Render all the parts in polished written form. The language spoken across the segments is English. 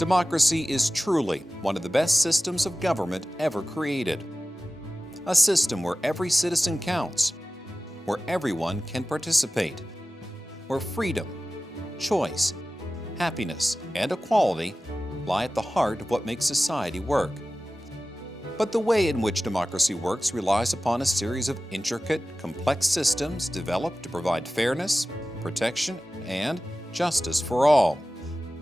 Democracy is truly one of the best systems of government ever created. A system where every citizen counts, where everyone can participate, where freedom, choice, happiness, and equality lie at the heart of what makes society work. But the way in which democracy works relies upon a series of intricate, complex systems developed to provide fairness, protection, and justice for all.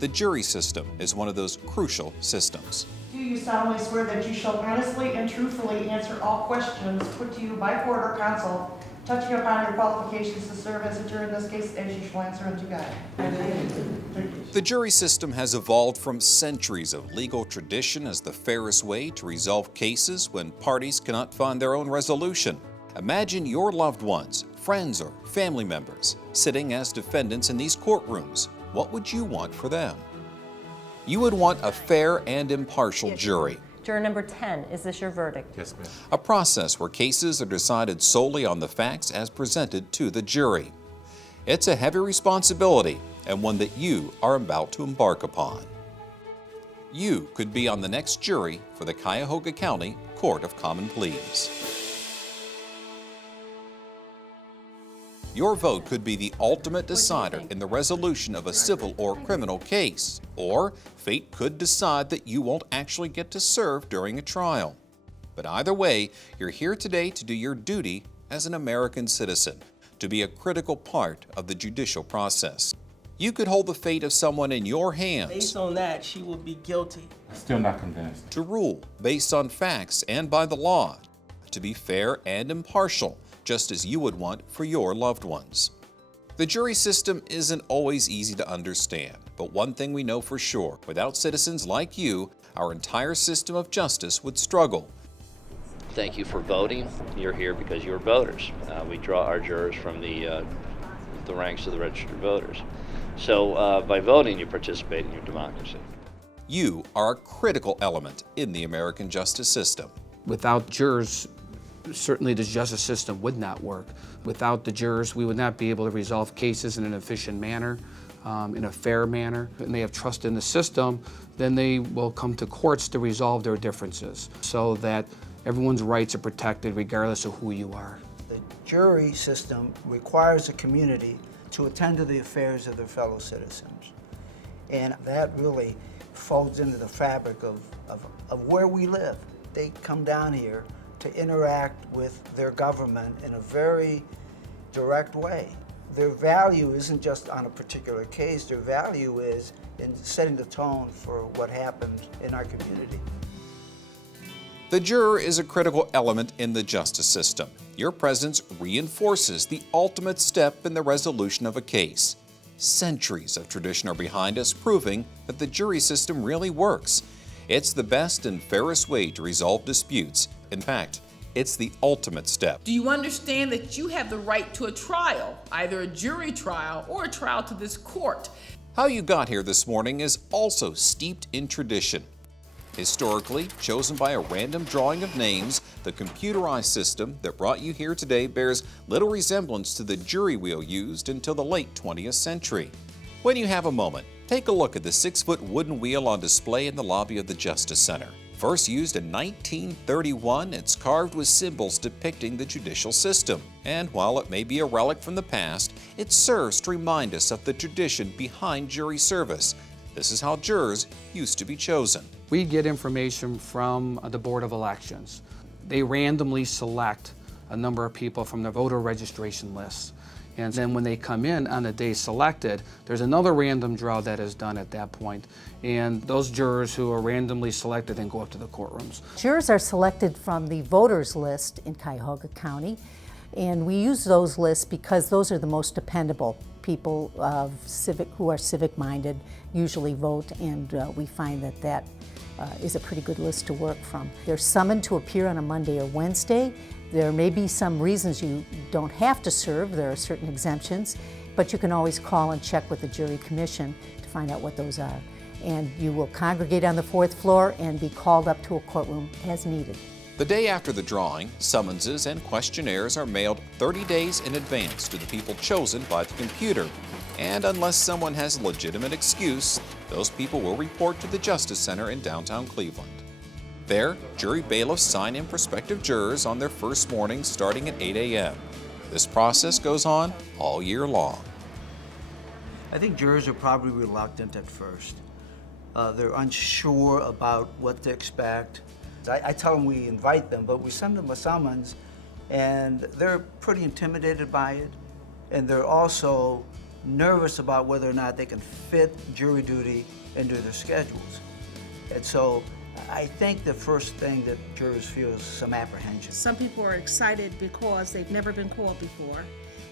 The jury system is one of those crucial systems. Do you solemnly swear that you shall honestly and truthfully answer all questions put to you by court or counsel touching upon your qualifications to serve as a juror in this case, as you shall answer unto God? The jury system has evolved from centuries of legal tradition as the fairest way to resolve cases when parties cannot find their own resolution. Imagine your loved ones, friends, or family members sitting as defendants in these courtrooms. What would you want for them? You would want a fair and impartial jury. Juror number 10, is this your verdict? Yes, ma'am. A process where cases are decided solely on the facts as presented to the jury. It's a heavy responsibility and one that you are about to embark upon. You could be on the next jury for the Cuyahoga County Court of Common Pleas. Your vote could be the ultimate decider in the resolution of a civil or criminal case, or fate could decide that you won't actually get to serve during a trial. But either way, you're here today to do your duty as an American citizen, to be a critical part of the judicial process. You could hold the fate of someone in your hands. Based on that, she will be guilty. Still not convinced. To rule based on facts and by the law, to be fair and impartial, just as you would want for your loved ones. The jury system isn't always easy to understand, but one thing we know for sure, without citizens like you, our entire system of justice would struggle. Thank you for voting. You're here because you're voters. We draw our jurors from the ranks of the registered voters. So by voting, you participate in your democracy. You are a critical element in the American justice system. Without jurors, certainly the justice system would not work. Without the jurors, we would not be able to resolve cases in an efficient manner, in a fair manner. And they have trust in the system, then they will come to courts to resolve their differences so that everyone's rights are protected regardless of who you are. The jury system requires a community to attend to the affairs of their fellow citizens. And that really folds into the fabric of where we live. They come down here to interact with their government in a very direct way. Their value isn't just on a particular case, their value is in setting the tone for what happens in our community. The juror is a critical element in the justice system. Your presence reinforces the ultimate step in the resolution of a case. Centuries of tradition are behind us, proving that the jury system really works. It's the best and fairest way to resolve disputes. In fact, it's the ultimate step. Do you understand that you have the right to a trial, either a jury trial or a trial to this court? How you got here this morning is also steeped in tradition. Historically, chosen by a random drawing of names, the computerized system that brought you here today bears little resemblance to the jury wheel used until the late 20th century. When you have a moment, take a look at the 6-foot wooden wheel on display in the lobby of the Justice Center. First used in 1931, it's carved with symbols depicting the judicial system. And while it may be a relic from the past, it serves to remind us of the tradition behind jury service. This is how jurors used to be chosen. We get information from the Board of Elections. They randomly select a number of people from the voter registration lists. And then when they come in on the day selected, there's another random draw that is done at that point. And those jurors who are randomly selected then go up to the courtrooms. Jurors are selected from the voters list in Cuyahoga County. And we use those lists because those are the most dependable. People who are civic-minded usually vote, and we find that that is a pretty good list to work from. They're summoned to appear on a Monday or Wednesday. There may be some reasons you don't have to serve. There are certain exemptions, but you can always call and check with the jury commission to find out what those are. And you will congregate on the 4th floor and be called up to a courtroom as needed. The day after the drawing, summonses and questionnaires are mailed 30 days in advance to the people chosen by the computer. And unless someone has a legitimate excuse, those people will report to the Justice Center in downtown Cleveland. There, jury bailiffs sign in prospective jurors on their first morning starting at 8 a.m. This process goes on all year long. I think jurors are probably reluctant at first. They're unsure about what to expect. I tell them we invite them, but we send them a summons, and they're pretty intimidated by it, and they're also nervous about whether or not they can fit jury duty into their schedules. And so I think the first thing that jurors feel is some apprehension. Some people are excited because they've never been called before.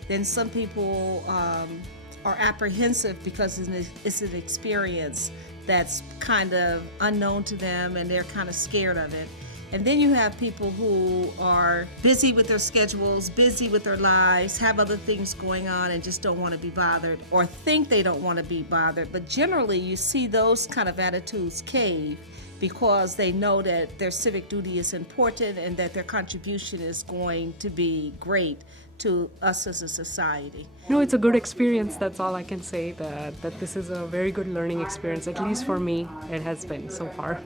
Then some people are apprehensive because it's an experience that's kind of unknown to them and they're kind of scared of it. And then you have people who are busy with their schedules, busy with their lives, have other things going on and just don't want to be bothered or think they don't want to be bothered. But generally you see those kind of attitudes cave because they know that their civic duty is important and that their contribution is going to be great to us as a society. No, it's a good experience, that's all I can say, that this is a very good learning experience, at least for me, it has been so far.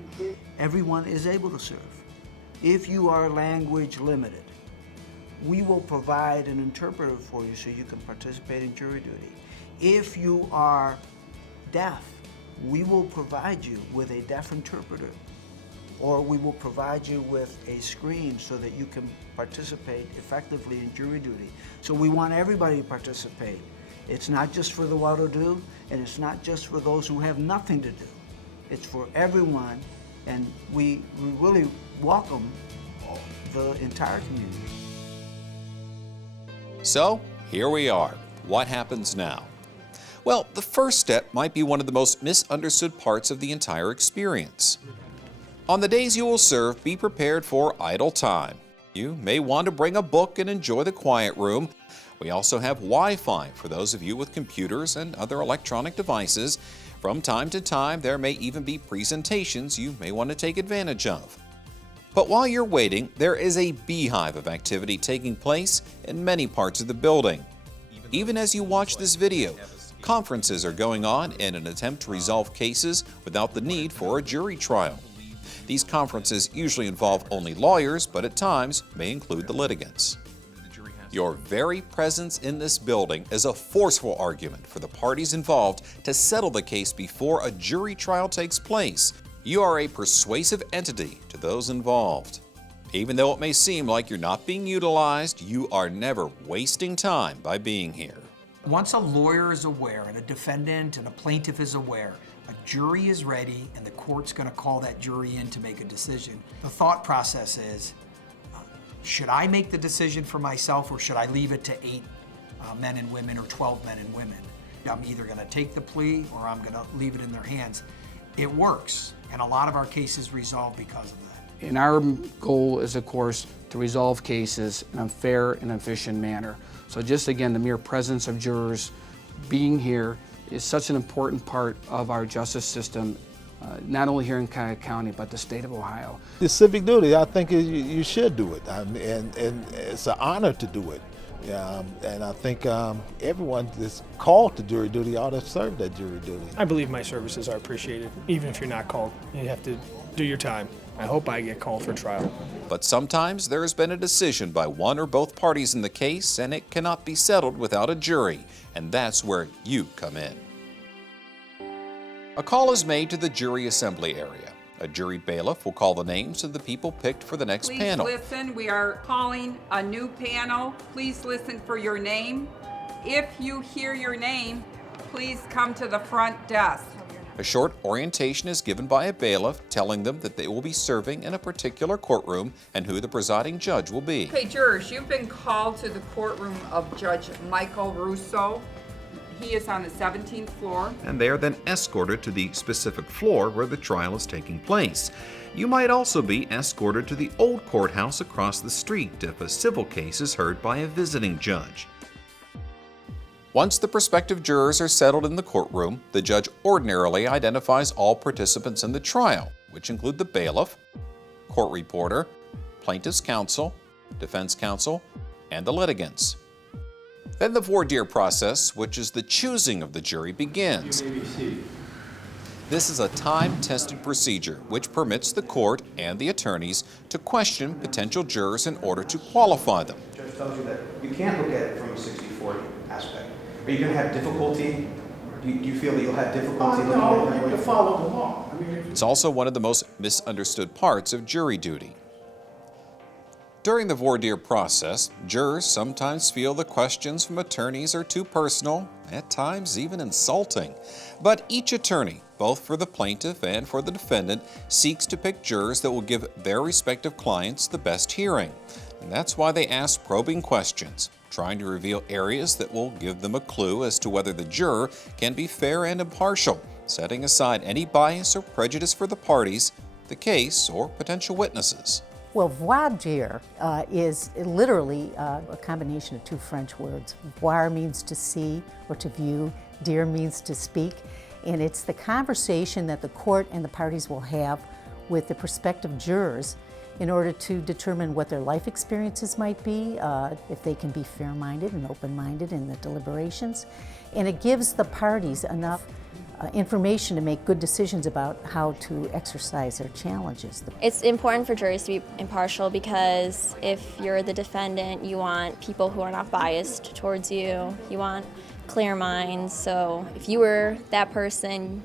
Everyone is able to serve. If you are language limited, we will provide an interpreter for you so you can participate in jury duty. If you are deaf, we will provide you with a deaf interpreter, or we will provide you with a screen so that you can participate effectively in jury duty. So we want everybody to participate. It's not just for the well-to-do, and it's not just for those who have nothing to do. It's for everyone, and we really welcome the entire community. So, here we are. What happens now? Well, the first step might be one of the most misunderstood parts of the entire experience. On the days you will serve, be prepared for idle time. You may want to bring a book and enjoy the quiet room. We also have Wi-Fi for those of you with computers and other electronic devices. From time to time, there may even be presentations you may want to take advantage of. But while you're waiting, there is a beehive of activity taking place in many parts of the building. Even as you watch this video, conferences are going on in an attempt to resolve cases without the need for a jury trial. These conferences usually involve only lawyers, but at times may include the litigants. Your very presence in this building is a forceful argument for the parties involved to settle the case before a jury trial takes place. You are a persuasive entity to those involved. Even though it may seem like you're not being utilized, you are never wasting time by being here. Once a lawyer is aware and a defendant and a plaintiff is aware, a jury is ready and the court's going to call that jury in to make a decision. The thought process is, should I make the decision for myself or should I leave it to 8 men and women or 12 men and women? I'm either going to take the plea or I'm going to leave it in their hands. It works, and a lot of our cases resolve because of that. And our goal is, of course, to resolve cases in a fair and efficient manner. So just again, the mere presence of jurors being here is such an important part of our justice system, not only here in Cuyahoga County, but the state of Ohio. The civic duty, I think you should do it, and it's an honor to do it. And I think everyone that's called to jury duty ought to serve that jury duty. I believe my services are appreciated, even if you're not called. You have to do your time. I hope I get called for trial. But sometimes there has been a decision by one or both parties in the case, and it cannot be settled without a jury, and that's where you come in. A call is made to the jury assembly area. A jury bailiff will call the names of the people picked for the next panel. Please listen, we are calling a new panel. Please listen for your name. If you hear your name, please come to the front desk. A short orientation is given by a bailiff telling them that they will be serving in a particular courtroom and who the presiding judge will be. Okay, jurors, you've been called to the courtroom of Judge Michael Russo. He is on the 17th floor. And they are then escorted to the specific floor where the trial is taking place. You might also be escorted to the old courthouse across the street if a civil case is heard by a visiting judge. Once the prospective jurors are settled in the courtroom, the judge ordinarily identifies all participants in the trial, which include the bailiff, court reporter, plaintiff's counsel, defense counsel, and the litigants. Then the voir dire process, which is the choosing of the jury, begins. This is a time-tested procedure which permits the court and the attorneys to question potential jurors in order to qualify them. The judge tells you that you can't look at it from a 60-40 aspect. Are you going to have difficulty? Do you feel that you'll have difficulty? No, you have to follow the law. It's also one of the most misunderstood parts of jury duty. During the voir dire process, jurors sometimes feel the questions from attorneys are too personal, at times even insulting. But each attorney, both for the plaintiff and for the defendant, seeks to pick jurors that will give their respective clients the best hearing. And that's why they ask probing questions, trying to reveal areas that will give them a clue as to whether the juror can be fair and impartial, setting aside any bias or prejudice for the parties, the case, or potential witnesses. Well, voir dire is literally a combination of two French words. Voir means to see or to view, dire means to speak, and it's the conversation that the court and the parties will have with the prospective jurors in order to determine what their life experiences might be, if they can be fair-minded and open-minded in the deliberations. And it gives the parties enough information to make good decisions about how to exercise their challenges. It's important for juries to be impartial because if you're the defendant, you want people who are not biased towards you. You want clear minds. So if you were that person,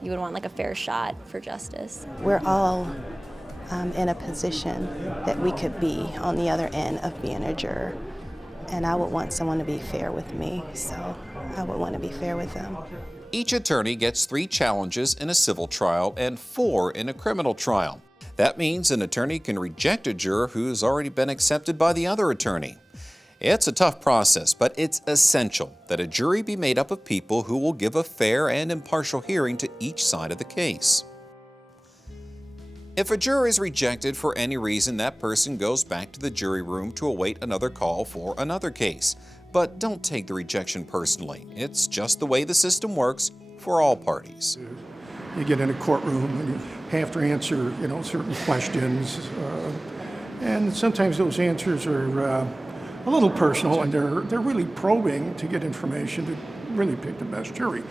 you would want like a fair shot for justice. We're all in a position that we could be on the other end of being a juror. And I would want someone to be fair with me, so I would want to be fair with them. Each attorney gets 3 challenges in a civil trial and 4 in a criminal trial. That means an attorney can reject a juror who's already been accepted by the other attorney. It's a tough process, but it's essential that a jury be made up of people who will give a fair and impartial hearing to each side of the case. If a juror is rejected for any reason, that person goes back to the jury room to await another call for another case. But don't take the rejection personally. It's just the way the system works for all parties. You get in a courtroom and you have to answer, certain questions, and sometimes those answers are a little personal, and they're really probing to get information to really pick the best jury.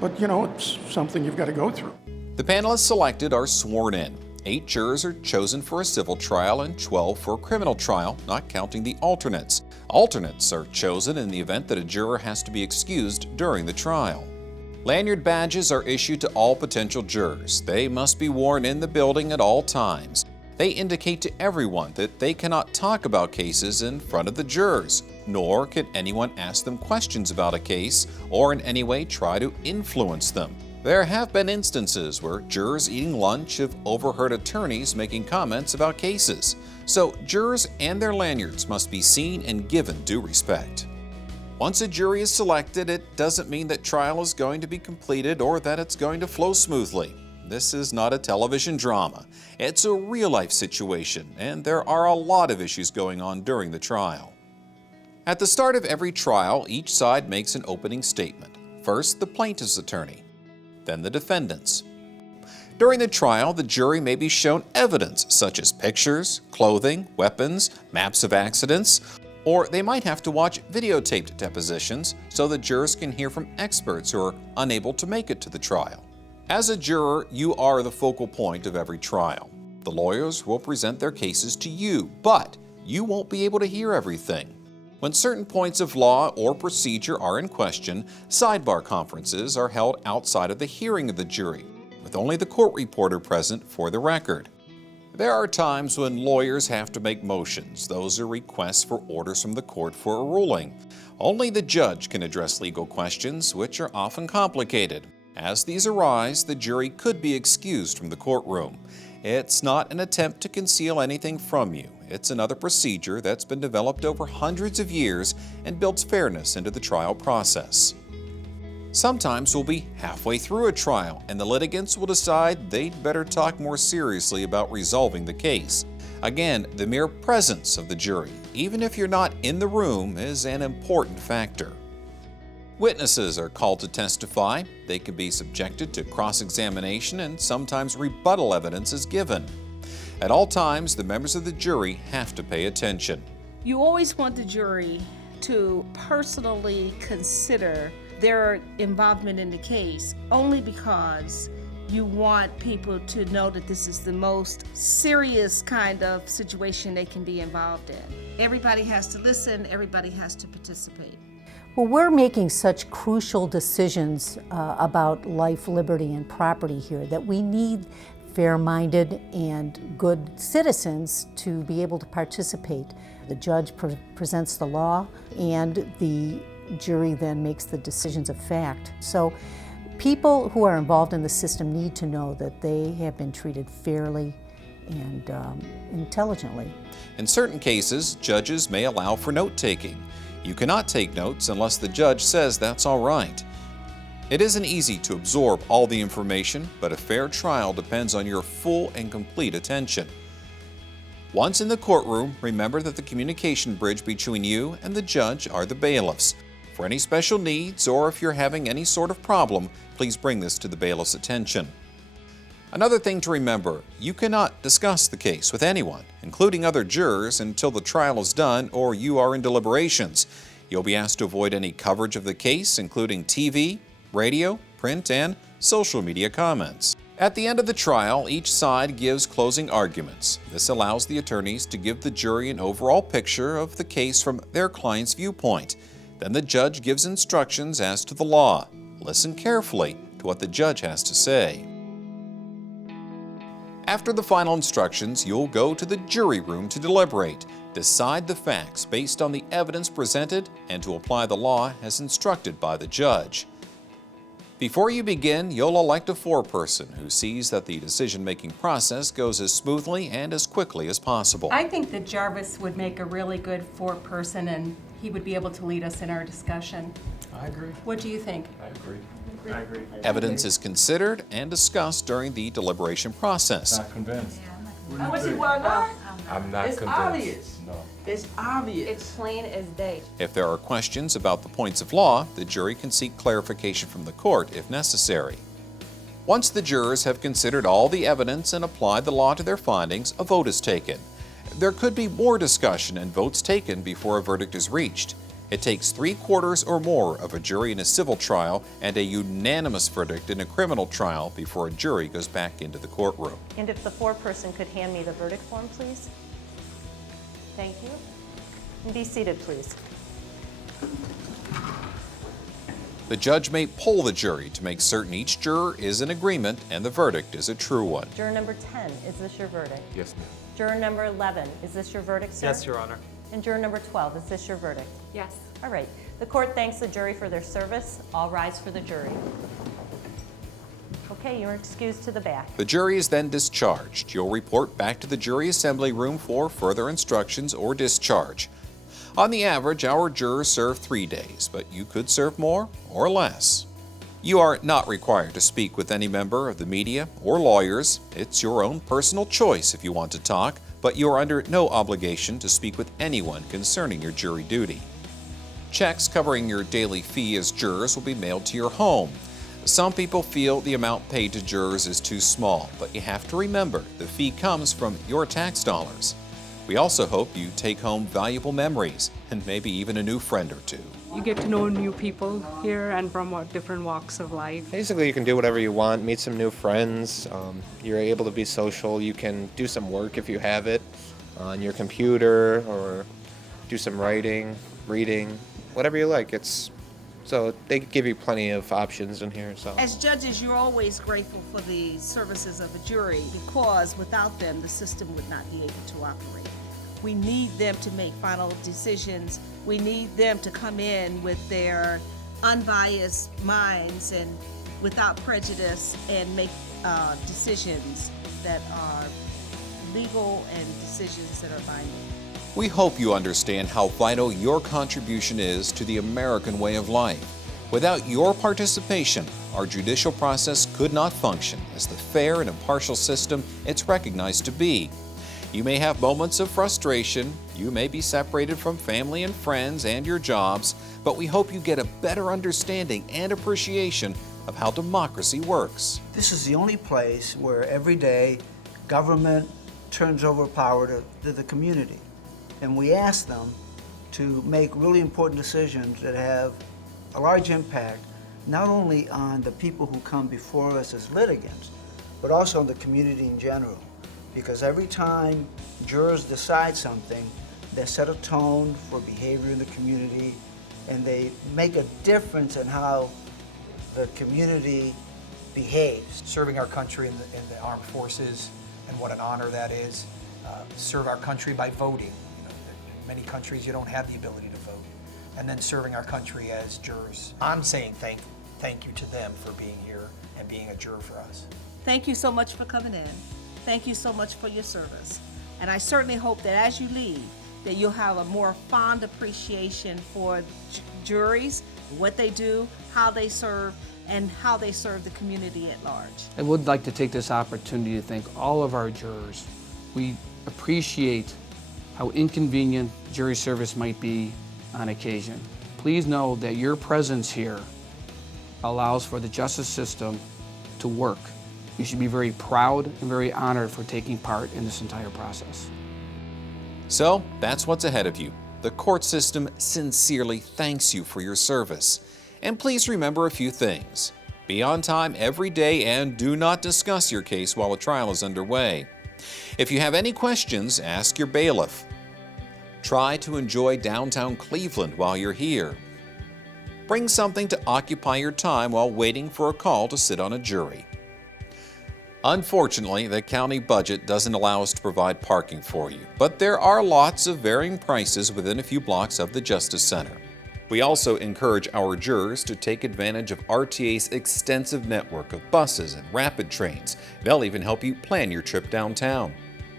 But it's something you've got to go through. The panelists selected are sworn in. 8 jurors are chosen for a civil trial and 12 for a criminal trial, not counting the alternates. Alternates are chosen in the event that a juror has to be excused during the trial. Lanyard badges are issued to all potential jurors. They must be worn in the building at all times. They indicate to everyone that they cannot talk about cases in front of the jurors, nor can anyone ask them questions about a case or in any way try to influence them. There have been instances where jurors eating lunch have overheard attorneys making comments about cases. So jurors and their lanyards must be seen and given due respect. Once a jury is selected, it doesn't mean that trial is going to be completed or that it's going to flow smoothly. This is not a television drama. It's a real-life situation, and there are a lot of issues going on during the trial. At the start of every trial, each side makes an opening statement. First, the plaintiff's attorney, then the defendants. During the trial, the jury may be shown evidence such as pictures, clothing, weapons, maps of accidents, or they might have to watch videotaped depositions so the jurors can hear from experts who are unable to make it to the trial. As a juror, you are the focal point of every trial. The lawyers will present their cases to you, but you won't be able to hear everything. When certain points of law or procedure are in question, sidebar conferences are held outside of the hearing of the jury, with only the court reporter present for the record. There are times when lawyers have to make motions. Those are requests for orders from the court for a ruling. Only the judge can address legal questions, which are often complicated. As these arise, the jury could be excused from the courtroom. It's not an attempt to conceal anything from you. It's another procedure that's been developed over hundreds of years and builds fairness into the trial process. Sometimes we'll be halfway through a trial and the litigants will decide they'd better talk more seriously about resolving the case. Again, the mere presence of the jury, even if you're not in the room, is an important factor. Witnesses are called to testify. They can be subjected to cross-examination and sometimes rebuttal evidence is given. At all times, the members of the jury have to pay attention. You always want the jury to personally consider their involvement in the case, only because you want people to know that this is the most serious kind of situation they can be involved in. Everybody has to listen, everybody has to participate. Well, we're making such crucial decisions about life, liberty, and property here that we need fair-minded and good citizens to be able to participate. The judge presents the law, and the jury then makes the decisions of fact. So people who are involved in the system need to know that they have been treated fairly and intelligently. In certain cases, judges may allow for note-taking. You cannot take notes unless the judge says that's all right. It isn't easy to absorb all the information, but a fair trial depends on your full and complete attention. Once in the courtroom, remember that the communication bridge between you and the judge are the bailiffs. For any special needs, or if you're having any sort of problem, please bring this to the bailiff's attention. Another thing to remember, you cannot discuss the case with anyone, including other jurors, until the trial is done or you are in deliberations. You'll be asked to avoid any coverage of the case, including TV, radio, print, and social media comments. At the end of the trial, each side gives closing arguments. This allows the attorneys to give the jury an overall picture of the case from their client's viewpoint. Then the judge gives instructions as to the law. Listen carefully to what the judge has to say. After the final instructions, you'll go to the jury room to deliberate, decide the facts based on the evidence presented, and to apply the law as instructed by the judge. Before you begin, you'll elect a foreperson who sees that the decision-making process goes as smoothly and as quickly as possible. I think that Jarvis would make a really good foreperson, and he would be able to lead us in our discussion. I agree. What do you think? I agree. I agree. Evidence is considered and discussed during the deliberation process. Not convinced. I want you why not? I'm not It's convinced. obvious. No. It's obvious. It's plain as day. If there are questions about the points of law, the jury can seek clarification from the court if necessary. Once the jurors have considered all the evidence and applied the law to their findings, a vote is taken. There could be more discussion and votes taken before a verdict is reached. It takes 3/4 or more of a jury in a civil trial and a unanimous verdict in a criminal trial before a jury goes back into the courtroom. And if the foreperson could hand me the verdict form, please. Thank you. And be seated, please. The judge may poll the jury to make certain each juror is in agreement and the verdict is a true one. Juror number 10, is this your verdict? Yes, ma'am. Juror number 11, is this your verdict, sir? Yes, Your Honor. And juror number 12, is this your verdict? Yes. All right. The court thanks the jury for their service. All rise for the jury. Okay, you're excused to the back. The jury is then discharged. You'll report back to the jury assembly room for further instructions or discharge. On the average, our jurors serve 3 days, but you could serve more or less. You are not required to speak with any member of the media or lawyers. It's your own personal choice if you want to talk, but you are under no obligation to speak with anyone concerning your jury duty. Checks covering your daily fee as jurors will be mailed to your home. Some people feel the amount paid to jurors is too small, but you have to remember the fee comes from your tax dollars. We also hope you take home valuable memories and maybe even a new friend or two. You get to know new people here and from different walks of life. Basically, you can do whatever you want, meet some new friends. You're able to be social. You can do some work if you have it on your computer or do some writing, reading, whatever you like. So they give you plenty of options in here. So As judges, you're always grateful for the services of a jury because without them, the system would not be able to operate. We need them to make final decisions. We need them to come in with their unbiased minds and without prejudice and make decisions that are legal and decisions that are binding. We hope you understand how vital your contribution is to the American way of life. Without your participation, our judicial process could not function as the fair and impartial system it's recognized to be. You may have moments of frustration, you may be separated from family and friends and your jobs, but we hope you get a better understanding and appreciation of how democracy works. This is the only place where every day government, turns over power to the community. And we ask them to make really important decisions that have a large impact, not only on the people who come before us as litigants, but also on the community in general. Because every time jurors decide something, they set a tone for behavior in the community, and they make a difference in how the community behaves. Serving our country in the armed forces, and what an honor that is. Serve our country by voting. In many countries you don't have the ability to vote. And then serving our country as jurors. I'm saying thank you to them for being here and being a juror for us. Thank you so much for coming in. Thank you so much for your service. And I certainly hope that as you leave, that you'll have a more fond appreciation for juries, what they do, how they serve, and how they serve the community at large. I would like to take this opportunity to thank all of our jurors. We appreciate how inconvenient jury service might be on occasion. Please know that your presence here allows for the justice system to work. You should be very proud and very honored for taking part in this entire process. So that's what's ahead of you. The court system sincerely thanks you for your service. And please remember a few things. Be on time every day and do not discuss your case while a trial is underway. If you have any questions, ask your bailiff. Try to enjoy downtown Cleveland while you're here. Bring something to occupy your time while waiting for a call to sit on a jury. Unfortunately, the county budget doesn't allow us to provide parking for you, but there are lots of varying prices within a few blocks of the Justice Center. We also encourage our jurors to take advantage of RTA's extensive network of buses and rapid trains. They'll even help you plan your trip downtown.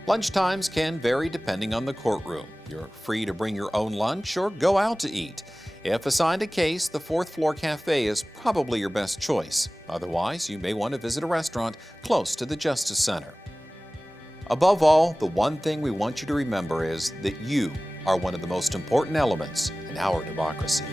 Lunch times can vary depending on the courtroom. You're free to bring your own lunch or go out to eat. If assigned a case, the 4th Floor Cafe is probably your best choice. Otherwise, you may want to visit a restaurant close to the Justice Center. Above all, the one thing we want you to remember is that you are one of the most important elements in our democracy.